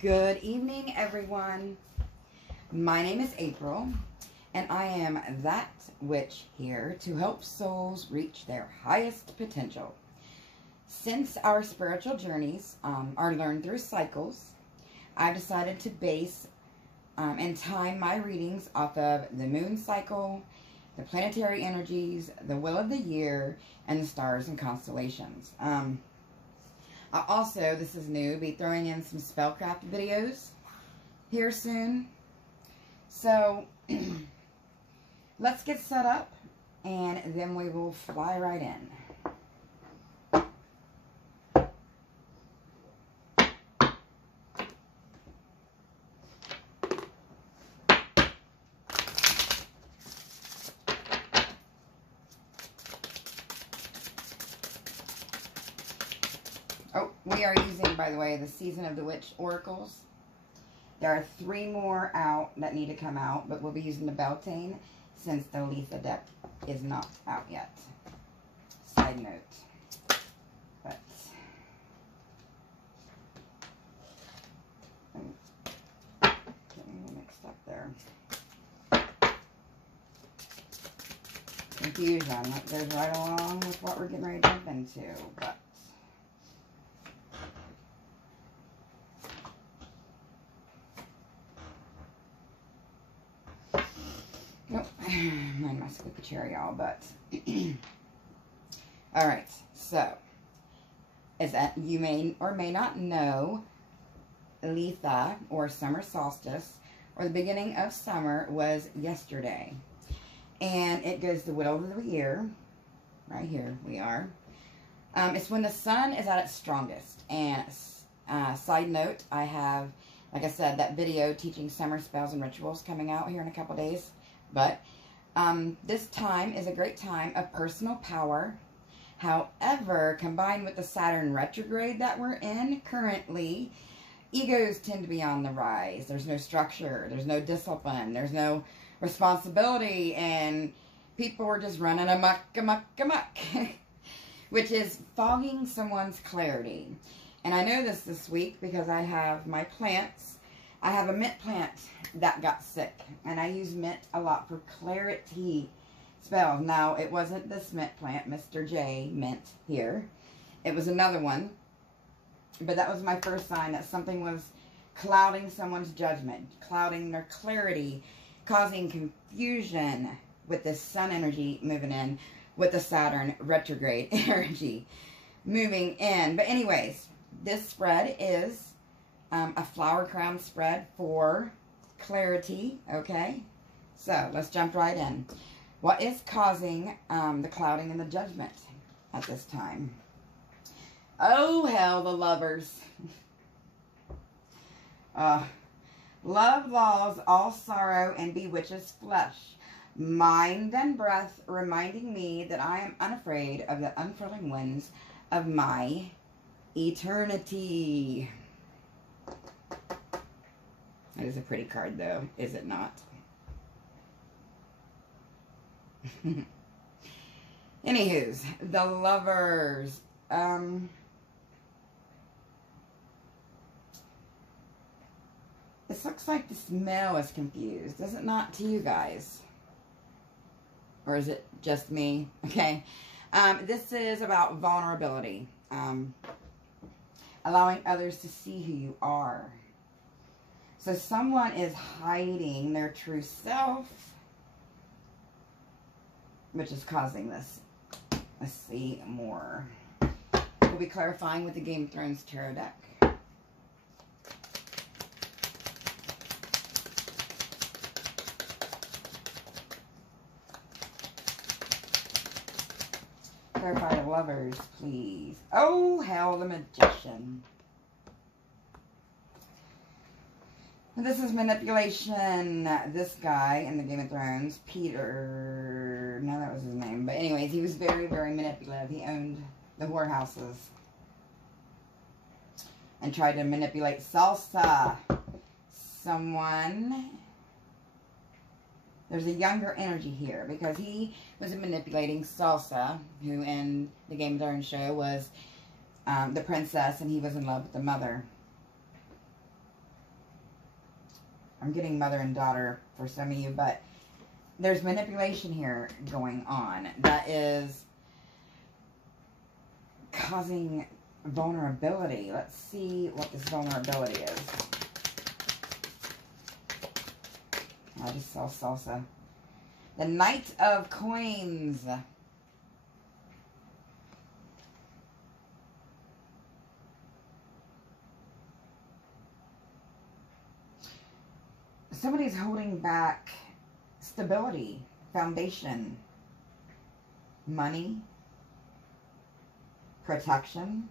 Good evening, everyone. My name is April, and I am that witch here to help souls reach their highest potential. Since our spiritual journeys are learned through cycles, I've decided to base and time my readings off of the moon cycle, the planetary energies, the wheel of the year, and the stars and constellations. I'll also, this is new, be throwing in some spellcraft videos here soon. So, let's get set up, and then we will fly right in. Oh, we are using, by the way, the Season of the Witch Oracles. There are 3 more out that need to come out, but we'll be using the Beltane since the Letha deck is not out yet. Side note. But getting mixed up there. Confusion. That goes right along with what we're getting ready to jump into, but nope, mine must with the cherry, y'all, but alright, so as that you may or may not know, Letha, or summer solstice, or the beginning of summer, was yesterday. And it goes the wheel of the year. Right here we are. It's when the sun is at its strongest. And side note, I have, like I said, that video teaching summer spells and rituals coming out here in a couple days. But this time is a great time of personal power. However, combined with the Saturn retrograde that we're in currently, egos tend to be on the rise. There's no structure. There's no discipline. There's no responsibility. And people are just running amok, which is fogging someone's clarity. And I know this week because I have my plants. I have a mint plant that got sick, and I use mint a lot for clarity spells. Now, it wasn't this mint plant, Mr. J mint here. It was another one, but that was my first sign that something was clouding someone's judgment, clouding their clarity, causing confusion with this sun energy moving in, with the Saturn retrograde energy moving in. But anyways, this spread is a flower crown spread for clarity, okay? So, let's jump right in. What is causing the clouding and the judgment at this time? Oh, hell, the lovers. Love laws all sorrow and bewitches flesh. Mind and breath reminding me that I am unafraid of the unfurling winds of my eternity. That is a pretty card, though, is it not? Anywho's, the lovers. This looks like the smell is confused. Is it not to you guys? Or is it just me? Okay. This is about vulnerability. Allowing others to see who you are. So someone is hiding their true self, which is causing this. Let's see more. We'll be clarifying with the Game of Thrones tarot deck. Clarify the lovers, please. Oh, hell, the Magician. This is manipulation. This guy in the Game of Thrones, Peter, no, that was his name. But anyways, he was very, very manipulative. He owned the whorehouses and tried to manipulate Salsa. Someone, there's a younger energy here because he was manipulating Salsa, who in the Game of Thrones show was the princess, and he was in love with the mother. I'm getting mother and daughter for some of you, but there's manipulation here going on that is causing vulnerability. Let's see what this vulnerability is. I just saw salsa. The Knight of Coins. Somebody's holding back stability, foundation, money, protection,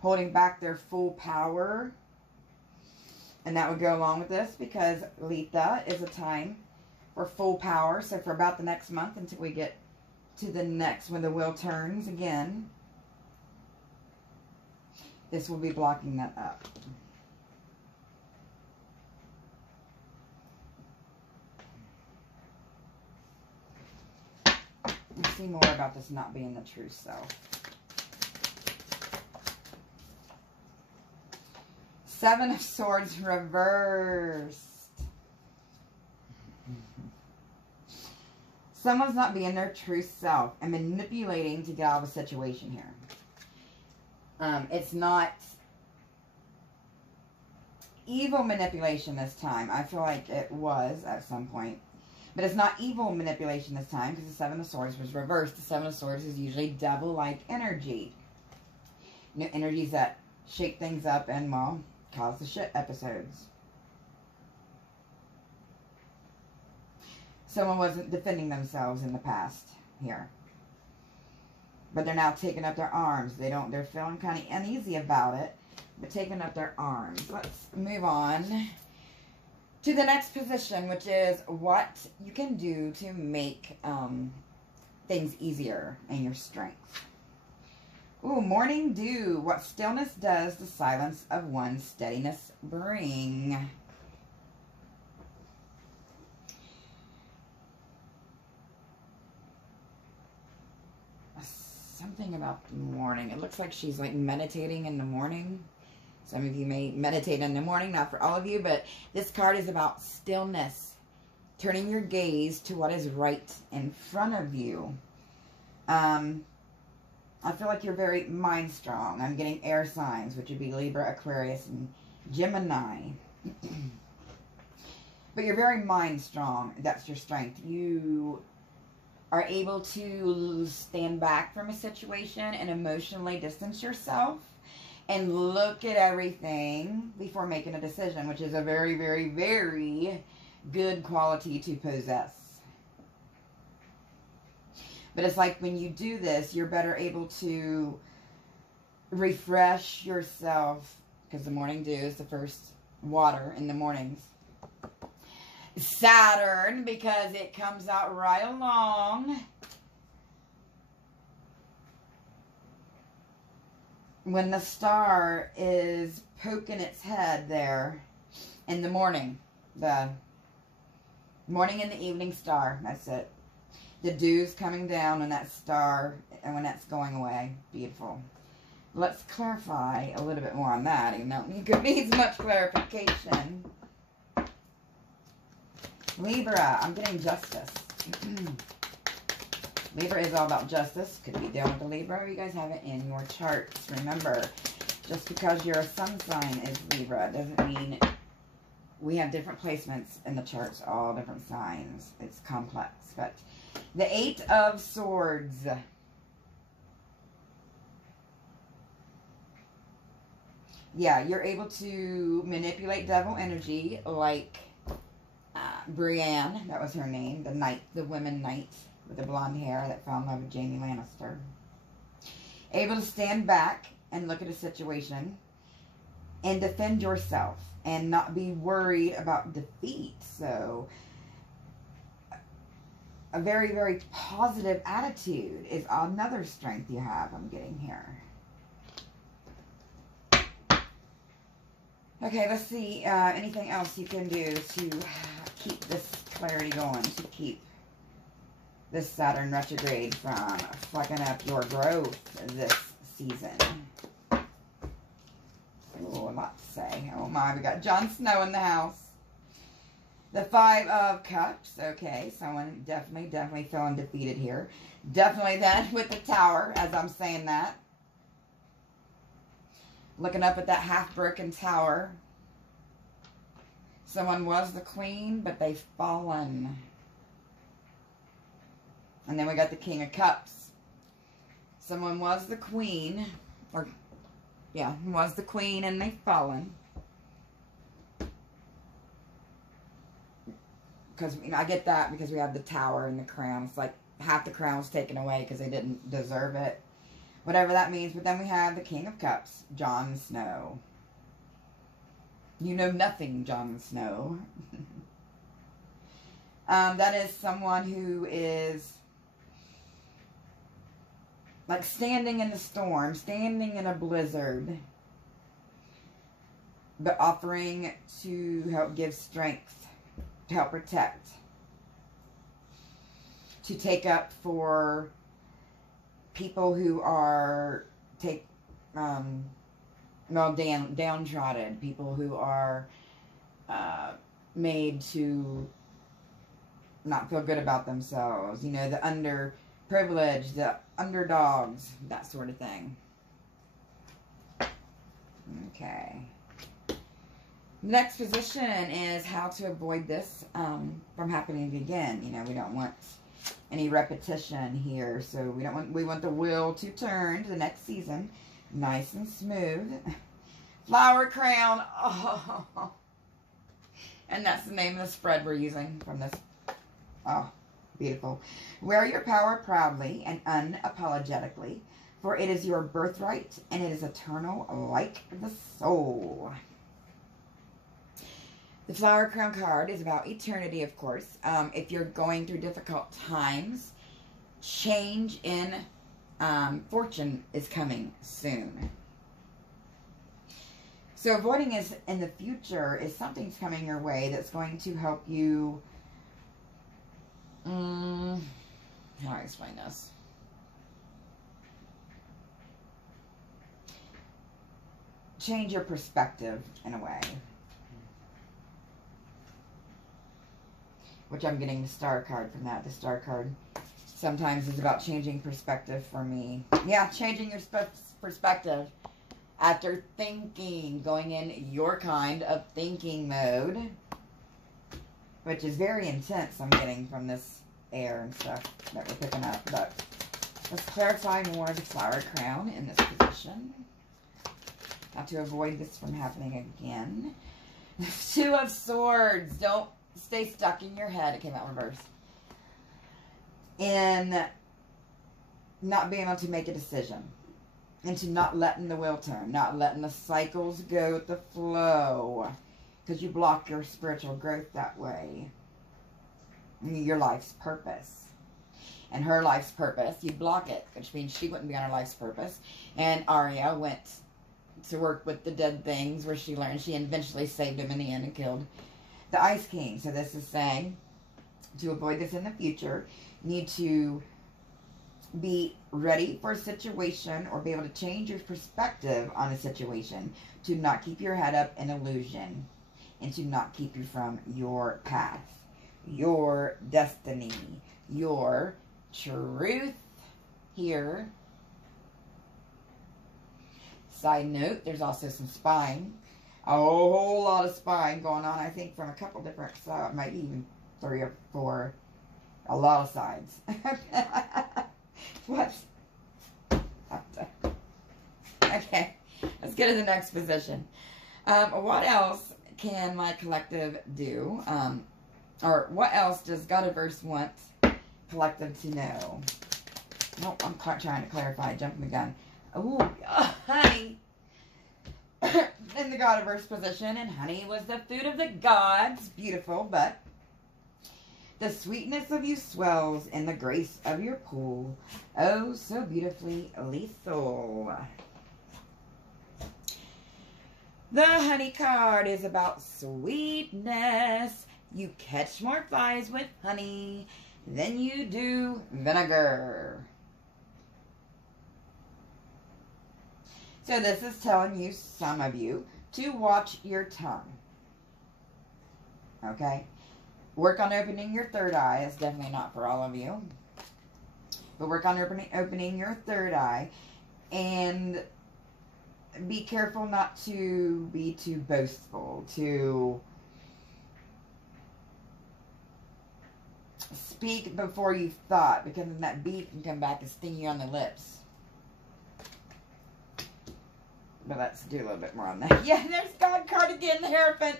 holding back their full power. And that would go along with this because Letha is a time for full power. So for about the next month until we get to the next, when the wheel turns again, this will be blocking that up. Let's see more about this not being the true self. Seven of Swords reversed. Someone's not being their true self and manipulating to get out of a situation here. It's not evil manipulation this time. I feel like it was at some point. But it's not evil manipulation this time because the Seven of Swords was reversed. The Seven of Swords is usually devil-like energy. You know, energies that shake things up and, well, cause the shit episodes. Someone wasn't defending themselves in the past here. But they're now taking up their arms. They're feeling kind of uneasy about it, but taking up their arms. Let's move on to the next position, which is what you can do to make things easier and your strength. Ooh, morning dew. What stillness does the silence of one's steadiness bring? Something about the morning. It looks like she's like meditating in the morning. Some of you may meditate in the morning, not for all of you, but this card is about stillness. Turning your gaze to what is right in front of you. I feel like you're very mind strong. I'm getting air signs, which would be Libra, Aquarius, and Gemini. But you're very mind strong. That's your strength. You are able to stand back from a situation and emotionally distance yourself and look at everything before making a decision, which is a very, very, very good quality to possess. But it's like when you do this, you're better able to refresh yourself, because the morning dew is the first water in the mornings. Saturn, because it comes out right along when the star is poking its head there in the morning. The morning and the evening star. That's it. The dew's coming down when that star, and when that's going away. Beautiful. Let's clarify a little bit more on that, even though it needs much clarification. Libra, I'm getting justice. Libra is all about justice. Could be dealing with the Libra. You guys have it in your charts. Remember, just because you're a sun sign is Libra doesn't mean we have different placements in the charts, all different signs. It's complex. But the Eight of Swords. Yeah, you're able to manipulate devil energy like Brienne, that was her name, the knight, the women knight with the blonde hair that fell in love with Jaime Lannister. Able to stand back and look at a situation and defend yourself and not be worried about defeat. So a very, very positive attitude is another strength you have, I'm getting here. Okay, let's see anything else you can do to keep this clarity going, to keep this Saturn retrograde from fucking up your growth this season. Ooh, a lot lot to say. Oh my, we got Jon Snow in the house. The Five of Cups. Okay, someone definitely feeling defeated here. Definitely then with the Tower, as I'm saying that. Looking up at that half-broken tower. Someone was the queen, but they've fallen. And then we got the King of Cups. Someone was the queen, or, yeah, was the queen and they've fallen. Because, I get that because we have the Tower and the crown. It's like half the crown was taken away because they didn't deserve it. Whatever that means. But then we have the King of Cups, Jon Snow. You know nothing, Jon Snow. That is someone who is like standing in the storm, standing in a blizzard, but offering to help give strength, to help protect, to take up for people who are downtrodden, people who are made to not feel good about themselves, you know, the underprivileged, the underdogs, that sort of thing. Okay. Next position is how to avoid this from happening again. You know, we don't want any repetition here, so we want the wheel to turn to the next season, nice and smooth. Flower crown. Oh, and that's the name of the spread we're using from this. Oh, beautiful. Wear your power proudly and unapologetically, for it is your birthright and it is eternal like the soul. The Flower Crown card is about eternity, of course. If you're going through difficult times, change in fortune is coming soon. So avoiding is in the future is something's coming your way that's going to help you. How do I explain this? Change your perspective in a way. Which I'm getting the Star card from that. The Star card sometimes is about changing perspective for me. Yeah, changing your perspective after thinking, going in your kind of thinking mode, which is very intense. I'm getting from this air and stuff that we're picking up. But let's clarify more of the Flower Crown in this position. How to avoid this from happening again. The Two of Swords. Don't stay stuck in your head. It came out reverse. In not being able to make a decision. Into not letting the wheel turn. Not letting the cycles go with the flow. Because you block your spiritual growth that way. Your life's purpose. And her life's purpose, you block it. Which means she wouldn't be on her life's purpose. And Arya went to work with the dead things where she learned. She eventually saved him in the end and killed the Ice King. So this is saying, to avoid this in the future, you need to be ready for a situation or be able to change your perspective on a situation to not keep your head up in illusion and to not keep you from your path, your destiny, your truth here. Side note, there's also some spying. A whole lot of spying going on, I think, from a couple different sides, maybe even 3 or 4. A lot of sides. What? Okay, let's get to the next position. What else can my collective do? Or what else does Godiverse want collective to know? Nope, I'm trying to clarify, jumping the gun. Ooh, honey. In the Godiverse position, and honey was the food of the gods. Beautiful, but the sweetness of you swells in the grace of your pool. Oh, so beautifully lethal. The honey card is about sweetness. You catch more flies with honey than you do vinegar. So this is telling you, some of you, to watch your tongue. Okay? Work on opening your third eye. It's definitely not for all of you. But work on opening your third eye. And be careful not to be too boastful. To speak before you've thought. Because then that bee can come back and sting you on the lips. But let's do a little bit more on that. Yeah, there's God card again, the Hierophant.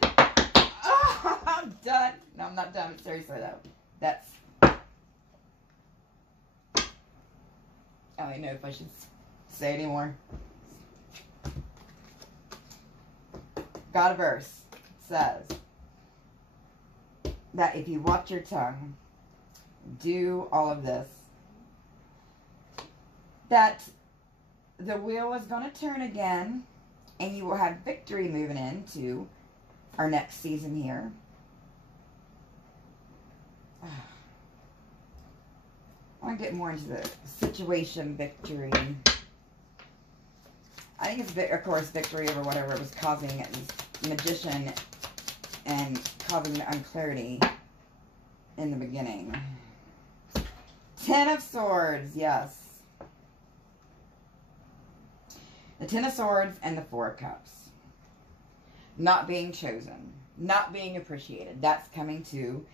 Oh, I'm done. No, I'm not done. But seriously, though. That's... I don't know if I should say anymore. Godiverse says that if you watch your tongue, do all of this, that the wheel is going to turn again, and you will have victory moving into our next season here. I want to get more into the situation victory. I think it's, of course, victory over whatever was causing this magician and causing the unclarity in the beginning. 10 of Swords, yes. The 10 of Swords and the 4 of Cups. Not being chosen. Not being appreciated. That's coming to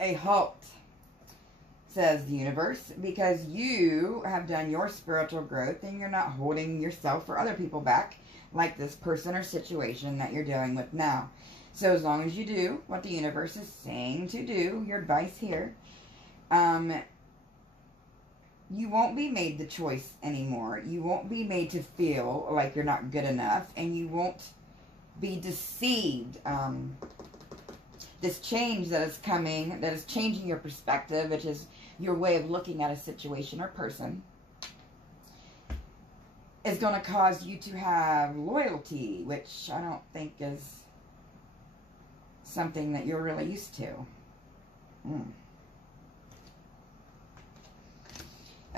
a halt, says the universe, because you have done your spiritual growth and you're not holding yourself or other people back like this person or situation that you're dealing with now. So as long as you do what the universe is saying to do, your advice here, you won't be made the choice anymore. You won't be made to feel like you're not good enough, and you won't be deceived. This change that is coming, that is changing your perspective, which is your way of looking at a situation or person, is going to cause you to have loyalty, which I don't think is something that you're really used to.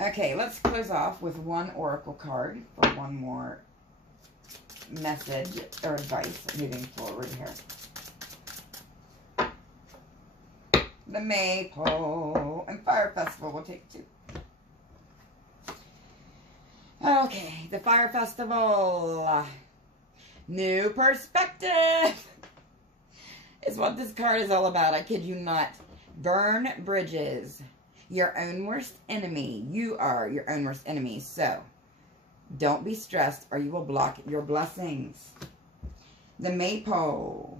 Okay, let's close off with one oracle card for one more message or advice moving forward here. The Maypole and Fire Festival will take 2. Okay, the Fire Festival. New perspective is what this card is all about. I kid you not. Burn bridges. Your own worst enemy. You are your own worst enemy. So, don't be stressed or you will block your blessings. The Maypole.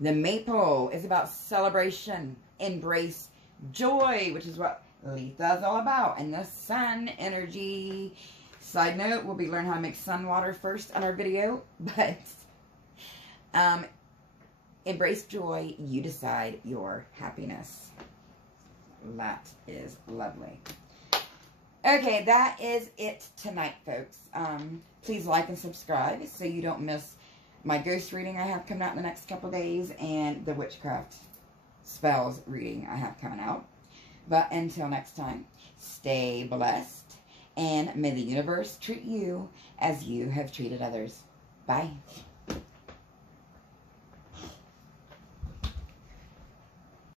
The Maypole is about celebration, embrace, joy, which is what Letha is all about. And the Sun energy. Side note, we'll be learning how to make sun water first on our video. But, embrace joy. You decide your happiness. That is lovely. Okay, that is it tonight, folks. Please like and subscribe so you don't miss my ghost reading I have coming out in the next couple days and the witchcraft spells reading I have coming out. But until next time, stay blessed and may the universe treat you as you have treated others. Bye.